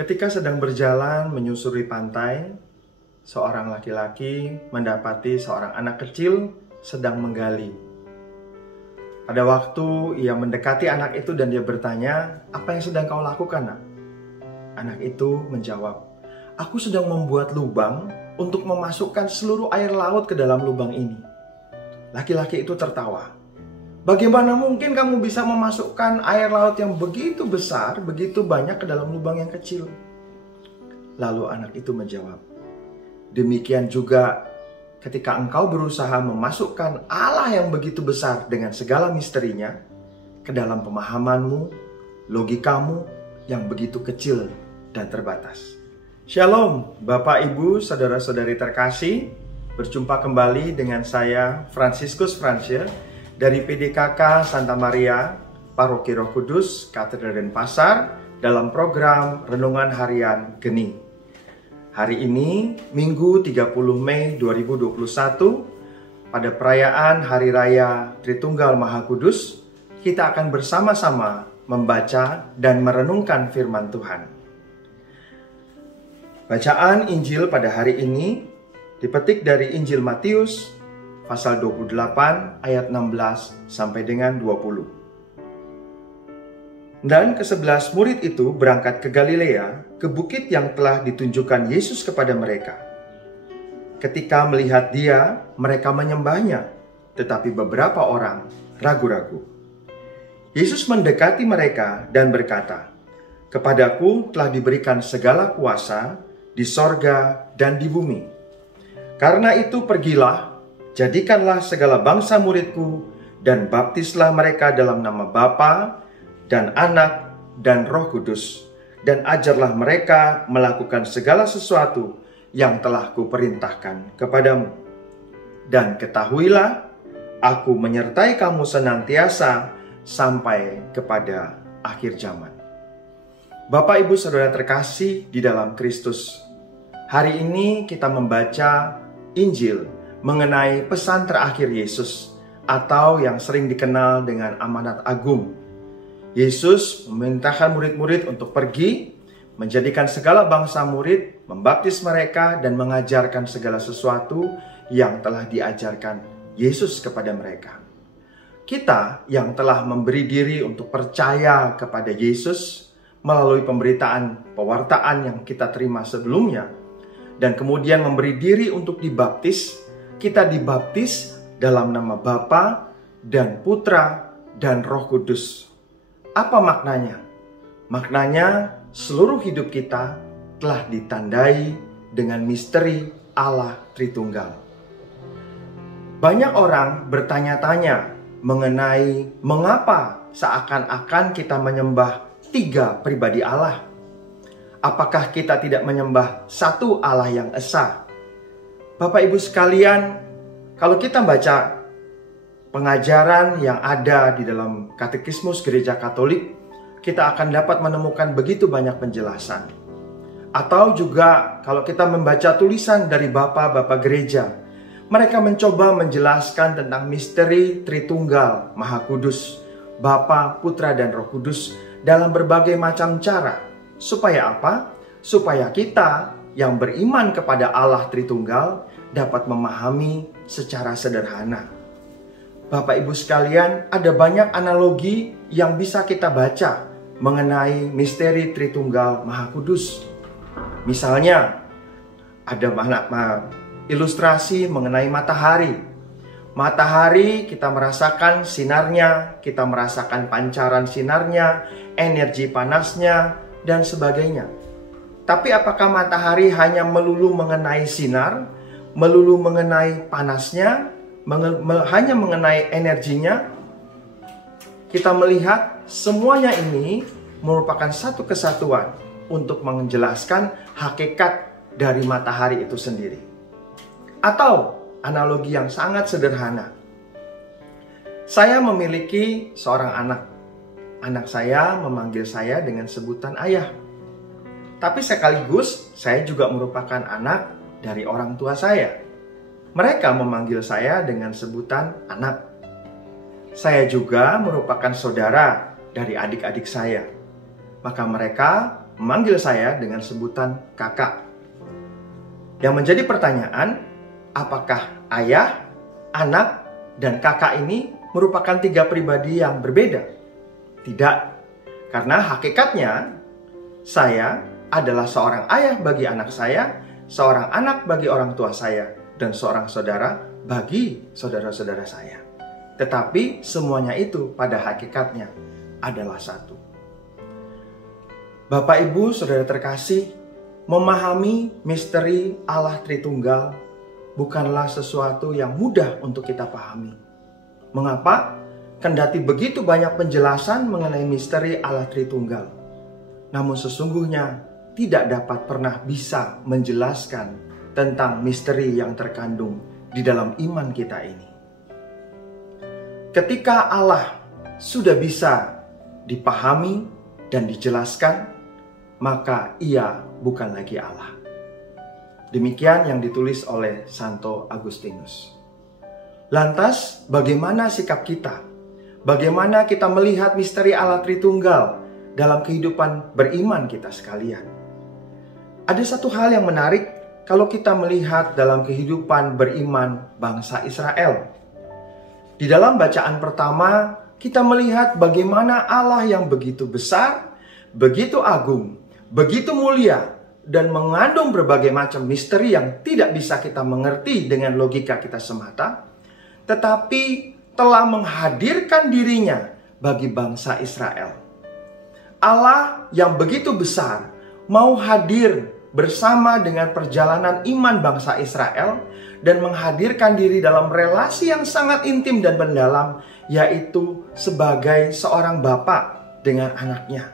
Ketika sedang berjalan menyusuri pantai, seorang laki-laki mendapati seorang anak kecil sedang menggali. Pada waktu ia mendekati anak itu dan dia bertanya, "Apa yang sedang kau lakukan, nak?" Anak itu menjawab, "Aku sedang membuat lubang untuk memasukkan seluruh air laut ke dalam lubang ini." Laki-laki itu tertawa. "Bagaimana mungkin kamu bisa memasukkan air laut yang begitu besar, begitu banyak ke dalam lubang yang kecil?" Lalu anak itu menjawab, "Demikian juga ketika engkau berusaha memasukkan Allah yang begitu besar dengan segala misterinya ke dalam pemahamanmu, logikamu yang begitu kecil dan terbatas." Shalom, Bapak, Ibu, Saudara-saudari terkasih. Berjumpa kembali dengan saya, Fransiskus Fransje, dari PDKK Santa Maria, Paroki Roh Kudus, Katedral Denpasar, dalam program Renungan Harian Geni. Hari ini, Minggu 30 Mei 2021, pada perayaan Hari Raya Tritunggal Maha Kudus, kita akan bersama-sama membaca dan merenungkan firman Tuhan. Bacaan Injil pada hari ini dipetik dari Injil Matius, pasal 28 ayat 16 sampai dengan 20. Dan ke-11 murid itu berangkat ke Galilea, ke bukit yang telah ditunjukkan Yesus kepada mereka. Ketika melihat dia, mereka menyembahnya, tetapi beberapa orang ragu-ragu. Yesus mendekati mereka dan berkata, "Kepadaku telah diberikan segala kuasa di sorga dan di bumi. Karena itu pergilah, jadikanlah segala bangsa muridku, dan baptislah mereka dalam nama Bapa dan Anak dan Roh Kudus, dan ajarlah mereka melakukan segala sesuatu yang telah kuperintahkan kepadamu. Dan ketahuilah, aku menyertai kamu senantiasa sampai kepada akhir zaman." Bapak, Ibu, Saudara terkasih di dalam Kristus, hari ini kita membaca Injil mengenai pesan terakhir Yesus, atau yang sering dikenal dengan amanat agung. Yesus memerintahkan murid-murid untuk pergi, menjadikan segala bangsa murid, membaptis mereka, dan mengajarkan segala sesuatu yang telah diajarkan Yesus kepada mereka. Kita yang telah memberi diri untuk percaya kepada Yesus melalui pemberitaan pewartaan yang kita terima sebelumnya, dan kemudian memberi diri untuk dibaptis, kita dibaptis dalam nama Bapa dan Putra dan Roh Kudus. Apa maknanya? Maknanya seluruh hidup kita telah ditandai dengan misteri Allah Tritunggal. Banyak orang bertanya-tanya mengenai mengapa seakan-akan kita menyembah tiga pribadi Allah. Apakah kita tidak menyembah satu Allah yang esa? Bapak, Ibu sekalian, kalau kita baca pengajaran yang ada di dalam Katekismus Gereja Katolik, kita akan dapat menemukan begitu banyak penjelasan. Atau juga kalau kita membaca tulisan dari Bapak-Bapak Gereja, mereka mencoba menjelaskan tentang misteri Tritunggal Maha Kudus, Bapa, Putra, dan Roh Kudus dalam berbagai macam cara. Supaya apa? Supaya kita yang beriman kepada Allah Tritunggal dapat memahami secara sederhana. Bapak, Ibu sekalian, ada banyak analogi yang bisa kita baca mengenai misteri Tritunggal Maha Kudus. Misalnya, ada ilustrasi mengenai matahari. Matahari kita merasakan sinarnya, kita merasakan pancaran sinarnya, energi panasnya, dan sebagainya. Tapi apakah matahari hanya melulu mengenai sinar, melulu mengenai panasnya, hanya mengenai energinya? Kita melihat semuanya ini merupakan satu kesatuan untuk menjelaskan hakikat dari matahari itu sendiri. Atau analogi yang sangat sederhana. Saya memiliki seorang anak. Anak saya memanggil saya dengan sebutan ayah. Tapi sekaligus saya juga merupakan anak dari orang tua saya. Mereka memanggil saya dengan sebutan anak. Saya juga merupakan saudara dari adik-adik saya. Maka mereka memanggil saya dengan sebutan kakak. Yang menjadi pertanyaan, apakah ayah, anak, dan kakak ini merupakan 3 pribadi yang berbeda? Tidak, karena hakikatnya saya adalah seorang ayah bagi anak saya, seorang anak bagi orang tua saya, dan seorang saudara bagi saudara-saudara saya. Tetapi semuanya itu pada hakikatnya adalah satu. Bapak, Ibu, saudara terkasih, memahami misteri Allah Tritunggal bukanlah sesuatu yang mudah untuk kita pahami. Mengapa? Kendati begitu banyak penjelasan mengenai misteri Allah Tritunggal, namun sesungguhnya tidak dapat pernah bisa menjelaskan tentang misteri yang terkandung di dalam iman kita ini. Ketika Allah sudah bisa dipahami dan dijelaskan, maka ia bukan lagi Allah. Demikian yang ditulis oleh Santo Agustinus. Lantas, bagaimana sikap kita? Bagaimana kita melihat misteri Allah Tritunggal dalam kehidupan beriman kita sekalian? Ada satu hal yang menarik kalau kita melihat dalam kehidupan beriman bangsa Israel. Di dalam bacaan pertama, kita melihat bagaimana Allah yang begitu besar, begitu agung, begitu mulia, dan mengandung berbagai macam misteri yang tidak bisa kita mengerti dengan logika kita semata, tetapi telah menghadirkan dirinya bagi bangsa Israel. Allah yang begitu besar mau hadir bersama dengan perjalanan iman bangsa Israel dan menghadirkan diri dalam relasi yang sangat intim dan mendalam, yaitu sebagai seorang bapa dengan anaknya.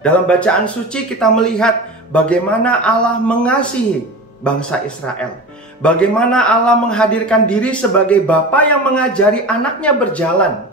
Dalam bacaan suci kita melihat bagaimana Allah mengasihi bangsa Israel. Bagaimana Allah menghadirkan diri sebagai bapa yang mengajari anaknya berjalan.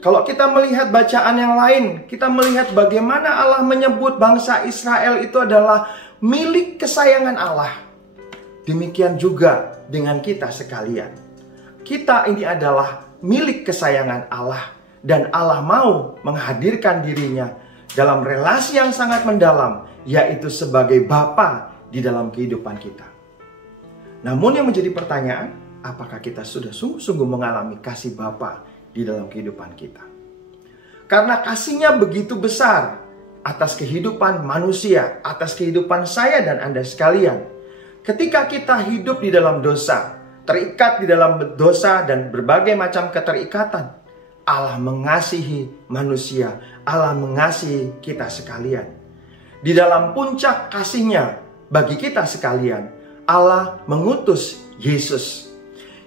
Kalau kita melihat bacaan yang lain, kita melihat bagaimana Allah menyebut bangsa Israel itu adalah milik kesayangan Allah. Demikian juga dengan kita sekalian. Kita ini adalah milik kesayangan Allah, dan Allah mau menghadirkan dirinya dalam relasi yang sangat mendalam, yaitu sebagai bapa di dalam kehidupan kita. Namun yang menjadi pertanyaan, apakah kita sudah sungguh-sungguh mengalami kasih bapa di dalam kehidupan kita? Karena kasihnya begitu besar atas kehidupan manusia, atas kehidupan saya dan Anda sekalian. Ketika kita hidup di dalam dosa, terikat di dalam dosa dan berbagai macam keterikatan, Allah mengasihi manusia, Allah mengasihi kita sekalian. Di dalam puncak kasihnya bagi kita sekalian, Allah mengutus Yesus.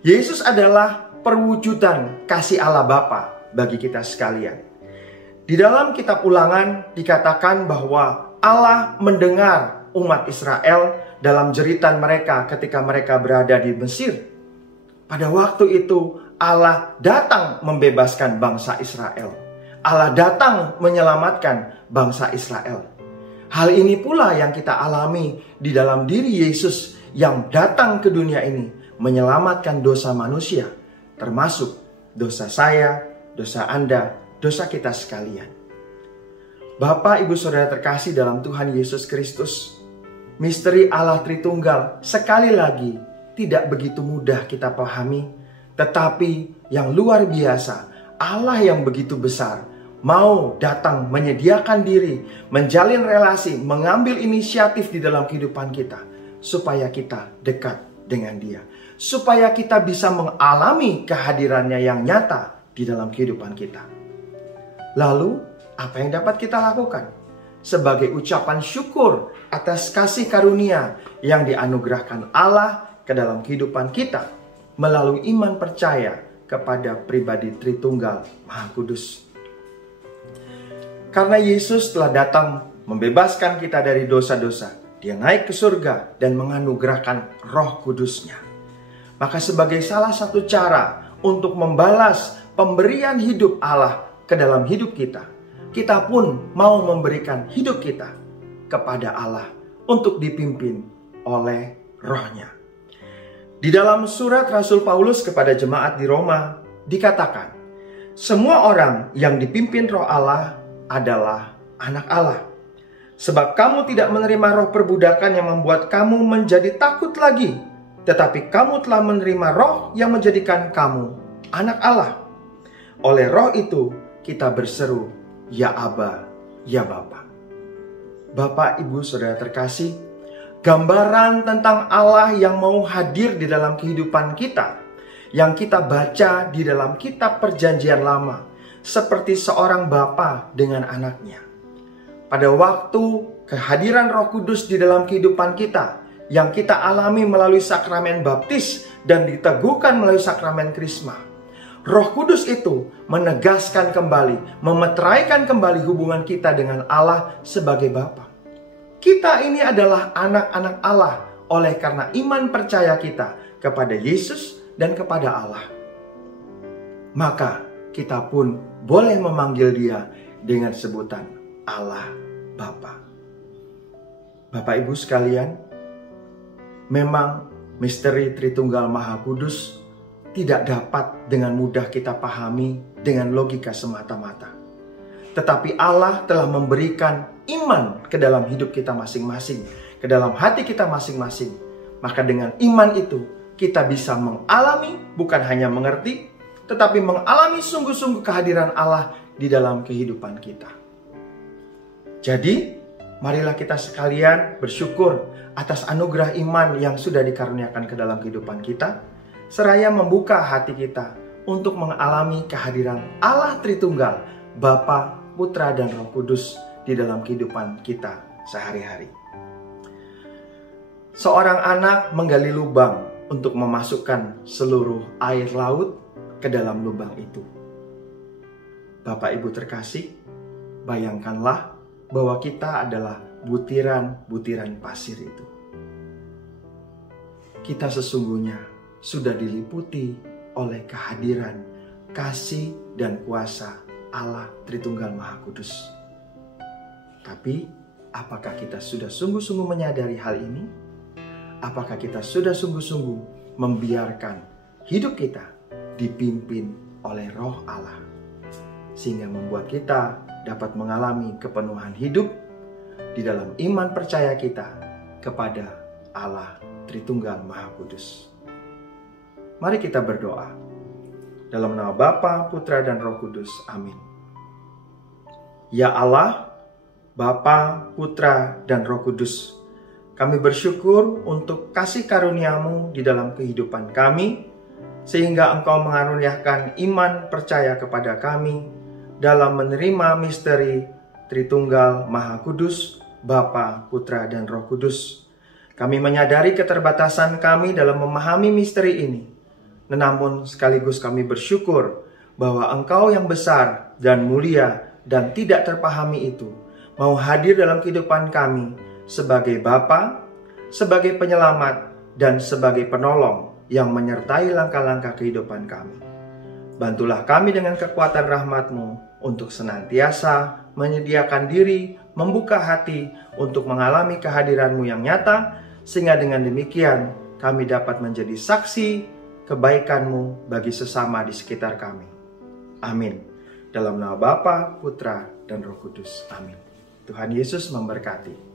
Yesus adalah perwujudan kasih Allah Bapa bagi kita sekalian. Di dalam kitab Ulangan dikatakan bahwa Allah mendengar umat Israel dalam jeritan mereka ketika mereka berada di Mesir. Pada waktu itu Allah datang membebaskan bangsa Israel. Allah datang menyelamatkan bangsa Israel. Hal ini pula yang kita alami di dalam diri Yesus yang datang ke dunia ini menyelamatkan dosa manusia, termasuk dosa saya, dosa Anda, dosa kita sekalian. Bapak, Ibu, Saudara terkasih dalam Tuhan Yesus Kristus, misteri Allah Tritunggal sekali lagi tidak begitu mudah kita pahami, tetapi yang luar biasa, Allah yang begitu besar mau datang menyediakan diri, menjalin relasi, mengambil inisiatif di dalam kehidupan kita, supaya kita dekat dengan Dia, supaya kita bisa mengalami kehadirannya yang nyata di dalam kehidupan kita. Lalu, apa yang dapat kita lakukan sebagai ucapan syukur atas kasih karunia yang dianugerahkan Allah ke dalam kehidupan kita melalui iman percaya kepada pribadi Tritunggal Maha Kudus? Karena Yesus telah datang membebaskan kita dari dosa-dosa, Dia naik ke surga dan menganugerahkan Roh Kudus-Nya. Maka sebagai salah satu cara untuk membalas pemberian hidup Allah ke dalam hidup kita, kita pun mau memberikan hidup kita kepada Allah untuk dipimpin oleh Roh-Nya. Di dalam surat Rasul Paulus kepada jemaat di Roma dikatakan, semua orang yang dipimpin Roh Allah adalah anak Allah. Sebab kamu tidak menerima roh perbudakan yang membuat kamu menjadi takut lagi, tetapi kamu telah menerima roh yang menjadikan kamu anak Allah. Oleh roh itu kita berseru, ya Aba, ya Bapa. Bapak, Ibu, Saudara terkasih, gambaran tentang Allah yang mau hadir di dalam kehidupan kita, yang kita baca di dalam kitab Perjanjian Lama, seperti seorang bapa dengan anaknya. Pada waktu kehadiran Roh Kudus di dalam kehidupan kita, yang kita alami melalui sakramen baptis dan diteguhkan melalui sakramen krisma, Roh Kudus itu menegaskan kembali, memeteraikan kembali hubungan kita dengan Allah sebagai Bapa. Kita ini adalah anak-anak Allah oleh karena iman percaya kita kepada Yesus dan kepada Allah. Maka kita pun boleh memanggil Dia dengan sebutan Allah Bapa. Bapak Ibu sekalian, memang misteri Tritunggal Maha Kudus tidak dapat dengan mudah kita pahami dengan logika semata-mata. Tetapi Allah telah memberikan iman ke dalam hidup kita masing-masing, ke dalam hati kita masing-masing. Maka dengan iman itu kita bisa mengalami, bukan hanya mengerti, tetapi mengalami sungguh-sungguh kehadiran Allah di dalam kehidupan kita. Jadi, marilah kita sekalian bersyukur atas anugerah iman yang sudah dikaruniakan ke dalam kehidupan kita, seraya membuka hati kita untuk mengalami kehadiran Allah Tritunggal, Bapa, Putra, dan Roh Kudus di dalam kehidupan kita sehari-hari. Seorang anak menggali lubang untuk memasukkan seluruh air laut ke dalam lubang itu. Bapak Ibu terkasih, bayangkanlah bahwa kita adalah butiran-butiran pasir itu. Kita sesungguhnya sudah diliputi oleh kehadiran, kasih, dan kuasa Allah Tritunggal Maha Kudus. Tapi, apakah kita sudah sungguh-sungguh menyadari hal ini? Apakah kita sudah sungguh-sungguh membiarkan hidup kita dipimpin oleh Roh Allah, sehingga membuat kita dapat mengalami kepenuhan hidup di dalam iman percaya kita kepada Allah Tritunggal Maha Kudus. Mari kita berdoa. Dalam nama Bapa, Putra, dan Roh Kudus. Amin. Ya Allah, Bapa, Putra, dan Roh Kudus, kami bersyukur untuk kasih karunia-Mu di dalam kehidupan kami, sehingga Engkau mengaruniakan iman percaya kepada kami dalam menerima misteri Tritunggal Maha Kudus, Bapa, Putra, dan Roh Kudus. Kami menyadari keterbatasan kami dalam memahami misteri ini. Namun sekaligus kami bersyukur bahwa Engkau yang besar dan mulia dan tidak terpahami itu mau hadir dalam kehidupan kami sebagai Bapa, sebagai penyelamat, dan sebagai penolong yang menyertai langkah-langkah kehidupan kami. Bantulah kami dengan kekuatan rahmat-Mu untuk senantiasa menyediakan diri, membuka hati untuk mengalami kehadiran-Mu yang nyata, sehingga dengan demikian kami dapat menjadi saksi kebaikan-Mu bagi sesama di sekitar kami. Amin. Dalam nama Bapa, Putra, dan Roh Kudus. Amin. Tuhan Yesus memberkati.